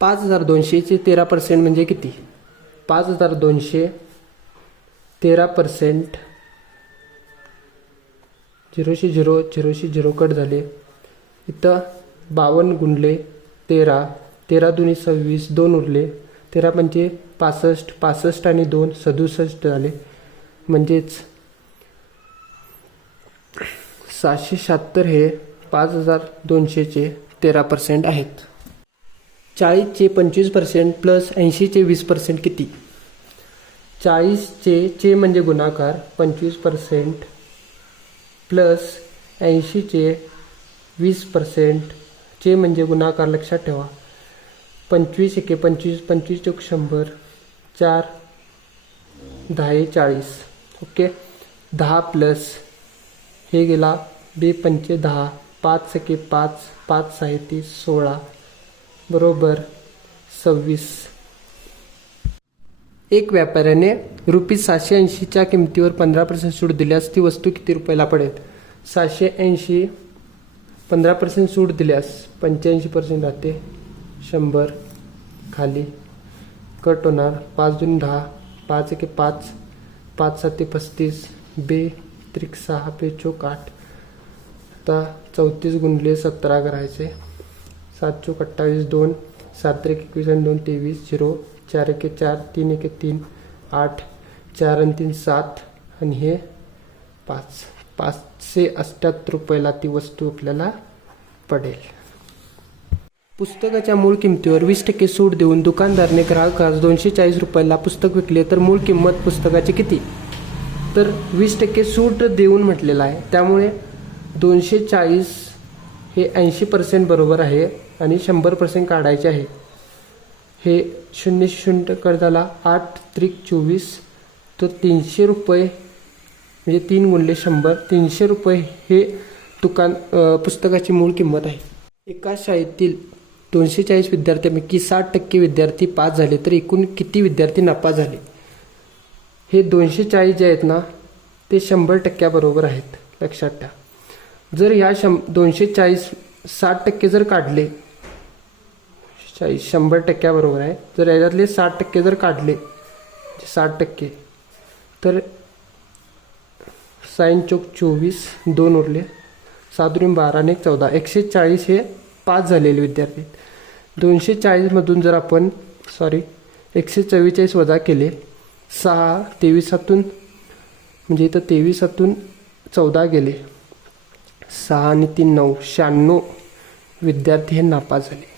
5200चे 13% म्हणजे किती? 5200 13%, 0 0 0 0 कट झाले. इथं 52 गुणले 13, 13 दुनी 26, 2 उरले. 13 म्हणजे 65, 65 आणि 2 67 झाले. म्हणजेच 776 हे 5200चे 13% आहेत. 40चे 25% प्लस 80चे 20% किती? 40चे म्हणजे गुणाकार, 25% प्लस 80चे 20% चे म्हणजे गुणाकार. लक्षात ठेवा. 25 एके 25, 25 चौक 100, 4 10 40. ओके. 10 प्लस हे गेला 2 पंचे 10, 5 एके 5, 5 6 30, 16 बरोबर 26. एक व्यापाऱ्याने ₹780च्या किमतीवर 15% सूट दिल्यास ती वस्तू किती रुपयाला पडेल? 780 15% सूट दिल्यास 85% राहते. 100 खाली कट होणार. 5 दून 10, 5 एके 5, 5 7 35, 2 त्रिक 6 पे चौक 8. आता 34 गुणले 17 करायचे. 7 चौक 28, 2 7 त्रिक 21 आणि 2 23, 0 4 एके 4, 3 एके 3, 8 4 आणि 3 7 आणि हे 5. 578 रुपयाला ती वस्तू आपल्याला पडेल. पुस्तकाच्या मूळ किमतीवर 20% सूट देऊन दुकानदाराने ग्राहकास 240 रुपयाला पुस्तक विकले तर मूळ किंमत पुस्तकाची किती? तर 20% सूट देऊन म्हटलेलं आहे, त्यामुळे 240 हे 80% बरोबर आहे आणि 100% काढायचे आहे. हे 0 0 कट झाला. 8 त्रिक 24, तर 300 रुपये म्हणजे 3 गुणले 100, 300 रुपये हे पुस्तकाची मूळ किंमत आहे. एका शाळेतील 240 विद्यार्थ्यांपैकी 60% विद्यार्थी पास झाले तर एकूण किती विद्यार्थी नापास झाले? हे 240 जे आहेत ना ते 100% बरोबर आहेत. लक्षात ठेवा. जर या 240 60% जर काढले, 100% बरोबर आहे. जर याच्यातले 60% जर काढले 60%, तर 6 चौक 24, 2 उरले. 7 12 आणि 14, 140 हे पास झालेले विद्यार्थी. 240 मधून जर आपण 144 वजा केले, 6 23 म्हणजे इथं 23 14 गेले, 6 आणि 3 9, 96 विद्यार्थी हे नापास झाले.